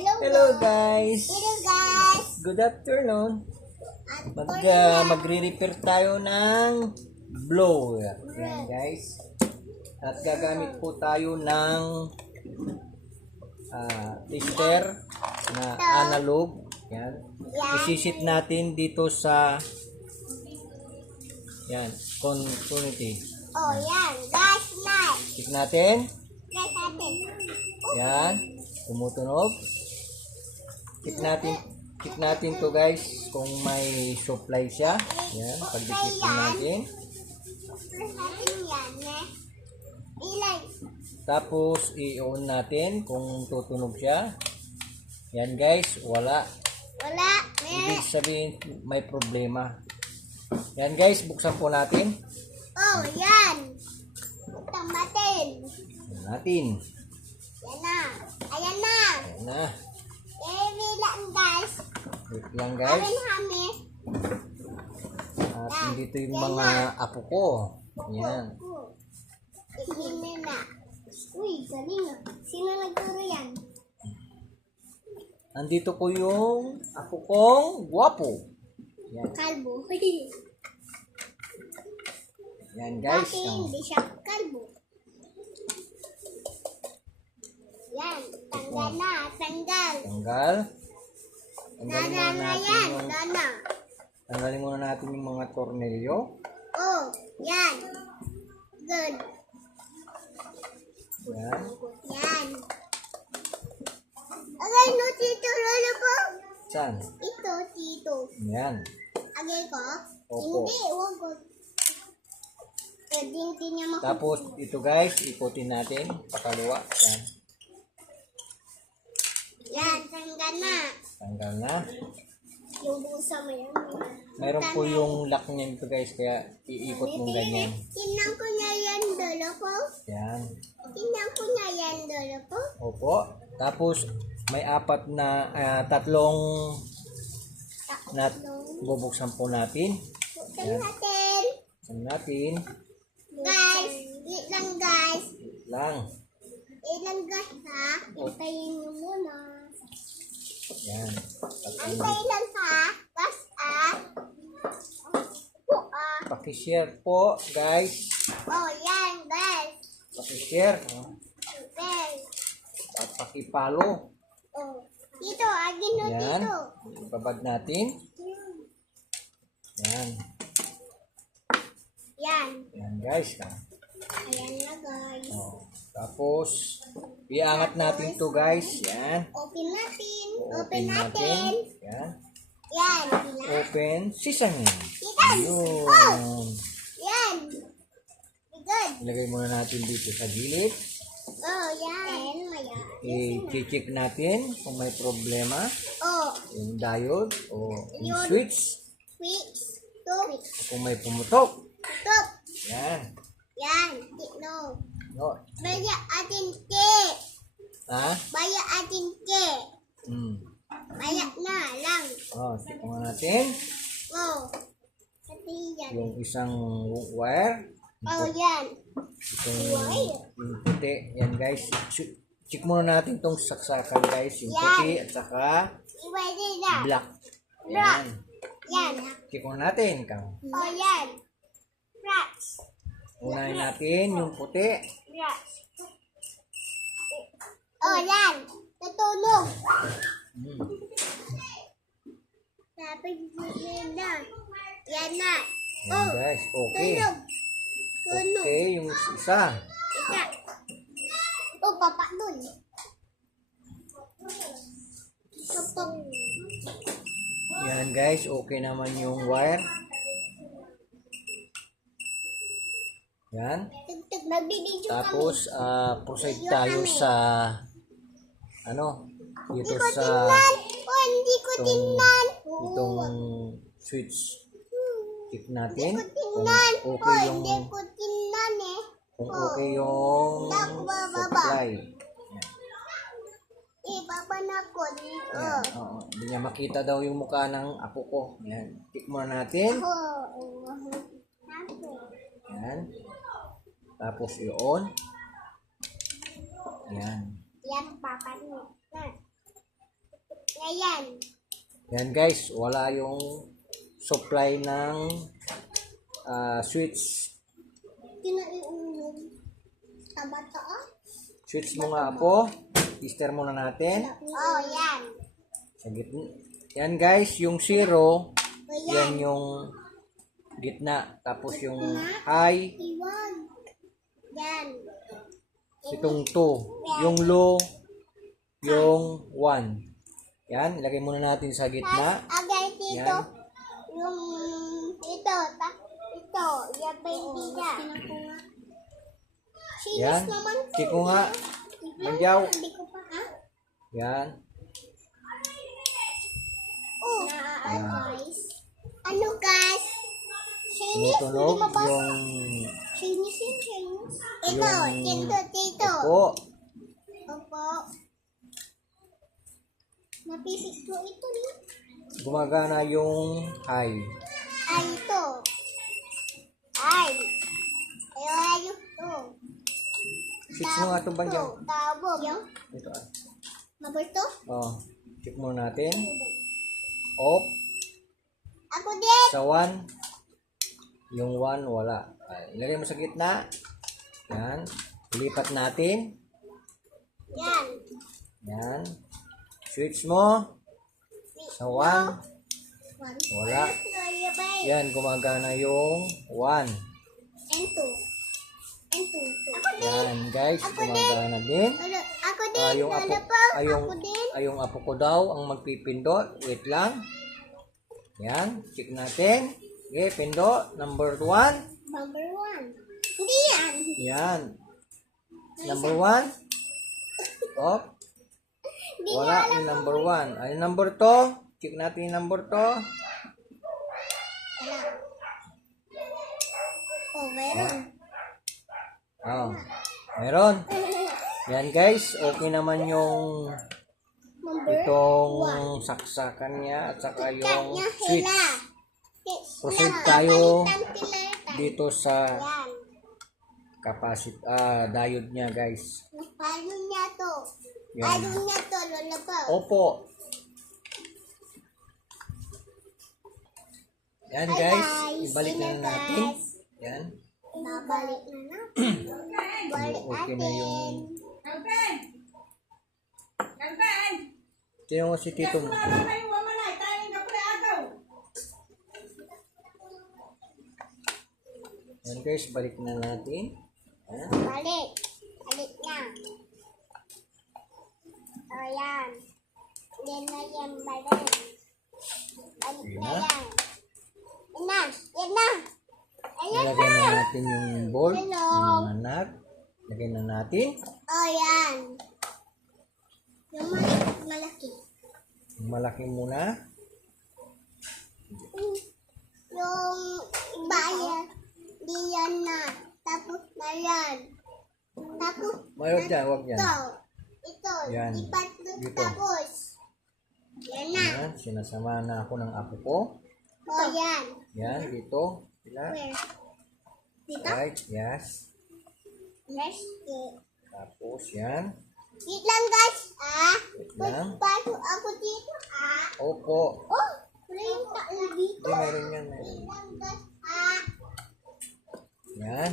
Hello, Hello guys! Hello guys. Good afternoon! Mag, uh, magre-repair tayo ng blower. Yan guys. At gagamit po tayo ng uh, tester na analog. Yan. Isisit natin dito sa yan, continuity. Oh, yan. Gas light. Check natin. Gas natin. Yan. Tumutunog. Check natin. Check natin to guys kung may supply siya. Yan. Pagdikit natin. Tapos i-on natin kung tutunog siya. Yan guys. Wala. Wala. Ibig sabihin may problema. Yan guys. Buksan po natin. Oh, yan. Buksan natin. Yan natin. Yan na. Ayan na. Yan na. Guys. Wait lang guys. Amin kami. At dito yung mga apo ko. Yan. Hindi na. Uy, galing ah. Sino nagturo yan? Nandito ko yung apo kong guwapo. Yan. Kalbo. Yan guys. Oh. hindi siya kalbo? Yan. Tanggal na. Tanggal. Tanggal. Tanggalin muna na natin yan. yung, Dana. tanggalin muna natin yung mga tornilyo. Oh, yan. Good. Yan. Yan. Agay no, tito, lolo po. Saan? Ito, tito. Yan. Agay ko? Opo. Hindi, huwag ko. Di hindi niya makuha. Tapos ito guys, ikutin natin. Pakaliwa. Yan. Yan, tanggal na. Tanggal na. Yung busa mo yan. Meron po yung lock niya dito guys, kaya iikot mong ganyan. Tingnan ko na yan, lolo ko. Yan. Tingnan ko na yan, lolo ko. Opo. Tapos may apat na, ah, tatlong nut bubuksan po natin. Buksan natin. Buksan natin. Guys, wait lang guys. Lang. Wait lang guys ha. Hintayin nyo muna. Yan. Antay lang ha. Guys ah. Po ah. Pakishare po guys. Oh, yan guys. Pakishare. oh. Guys. At pakipalo. Oh. Dito, agin no Yan. dito. Ibabad natin. Yan. Yan. Yan guys. ah. Ayan na guys. Oh. Tapos, iangat natin to guys. Yan. Open natin. Open, Open natin. Yan. Yan. Open sesame. Yun. Yan. Good. Ilagay muna natin dito sa gilid. Oh, yan. Maya. I-check natin kung may problema. Oh, Yung diode o yung Yun. switch. switch. Kung may pumutok. Stop. Yan. Yan. No. No. Baya atin ke. Ha? Baya atin ke. Hmm. Baya na lang. Oh, muna natin. Oh. Pati yan. Yung isang wire. Oh, yan. Itong yung puti. Yan guys. Ch- Check muna natin tong saksakan guys. Yung puti at saka na. black. Yan. Yan. Check muna natin. Kang. Oh, yan. Rats. Unahin natin yung puti. Oh, yan. Natunog. Hmm. Yun na. Yan na. Yan guys. Okay. Tunog. Okay, yung isa. Isa. Oh, papa dun. Yan guys. Okay naman yung wire. Yan. Tapos, ah, proceed tayo sa ano, dito sa. Oh, itong, itong switch. Check natin kung Tingnan. Oh, okay yung eh. kung okay yung supply. Yan. Eh, baba na ko. Yan. Oh. Oo. Hindi niya makita daw yung mukha ng apo ko. Yan. Muna natin. Oh. Yan. Tapos i-on. Yan. Yan, papa niya. Yan. Ayan. Yan guys, wala yung supply ng ah, switch. Kinaiunog. Tabata ah. Switch mo nga po. Tester muna natin. Oh, yan. Sa gitna. Yan guys, yung zero, O yan yan. yung gitna. Tapos yung. Yan. itong 2. Yung low, yung 1. Yan, ilagay muna natin sa gitna. Yan. Yung ito. Ta, ito. Yan pa hindi na. Sinis Yan. to. Mo nga. Manjaw. Hindi ko pa ha. Yan. Oh. Na-advise. Ano guys? Tumutunog yung Sinis yun. Sinis. Ito. Yung- Dito. Dito. po. Opo. Napipit ko ito. Gumagana yung high. Ay, ito. Ay. Ayaw, ayaw. Ito. Switch mo nga itong banjang. Ito. Tabo. Yung? Ito ah. Mabar to? Oh, check muna natin. Off. Ako din. Sa 1. Yung 1, wala. Ay, ilagay mo sa gitna. Yan. Lipat natin. Yan. Yan. Switch mo. Sa 1. One. Wala. Yan, gumagana yung 1. And two. And two. Ako din. Yan, guys. Gumagana din. Ako din. Ah, yung apo, ay, yung, Ako din. ay, yung apo ko daw ang magpipindot. Wait lang. Yan, check natin. Okay, pindot. Number 1. Number one. Hindi yan. Yan. Number 1. Off. Hindi Wala yung number 1. Ay, number 2. Check natin yung number 2. Wala. Oh, meron. Oh. Meron. Yan guys, okay naman yung Number itong saksakan niya at saka yung switch. Proceed tayo Dito. sa Yan. capacitor ah, diode niya guys. Paano niya to? Yan. Paano niya to, Lola pa? Opo. Yan guys, guys. ibalik na Sino, natin. guys? Yan. Babalik na natin. Balik Okay na natin. yung! Tingnan mo si Tito mo. Wala na yung wamanay, tayo ka pala agaw. Yan guys, balik na natin. Yan. Balik. Balik na. O yan. Yan na yan, balik. Balik Yan na na. yan. Yan na. Yan na. Ayan Ilagay na. na natin yung bolt, Hello. yung mga nut. Lagay na natin. O yan. Yung malaki. malaki. Yung malaki muna. Yung iba yan. Di yan na. Tapos na yan. Tapos Mayroon dyan, huwag yan. ito. Ito. Yan. Ipat Dito. tapos. Yan na. Yan, sinasama na ako ng apo ko. O yan. Yan, dito. Sila. Where? Dito? Right, yes. Yes. Tapos, yan. Wait lang guys. Ah. Wait lang. Pasok ako dito. Ah. Opo. Oh. Tao dito. Hindi, mayroon yan. Mayroon. Wait lang guys. Ah. Yan.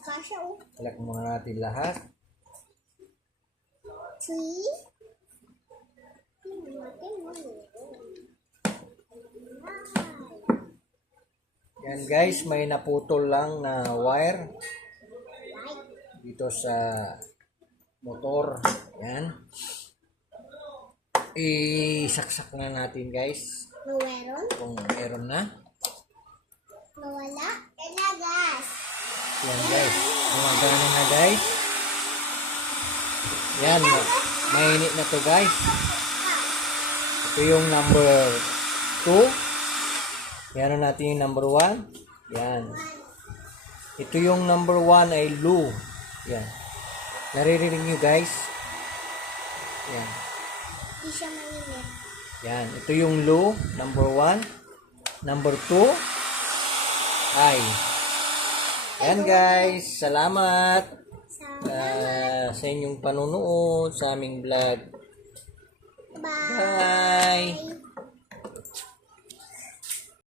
Kasha oh. Ilak muna natin lahat. Three. Mo. Yan guys, may naputol lang na wire dito sa motor. Yan. Isaksak na natin guys. Meron? Kung meron na. Nawala? Yan na guys. Yan guys. Gumagana na guys. Yan. ma- Mainit na to guys. Ito yung number 2. Yan na natin yung number 1. Yan. Ito yung number 1 ay low. Yan. Naririnig nyo guys. Yan. Di siya mainit. Yan. Ito yung low. Number 1. Number 2. High. Yan guys. Salamat. Sa Ah, sa inyong panunood sa aming vlog. Bye. Bye!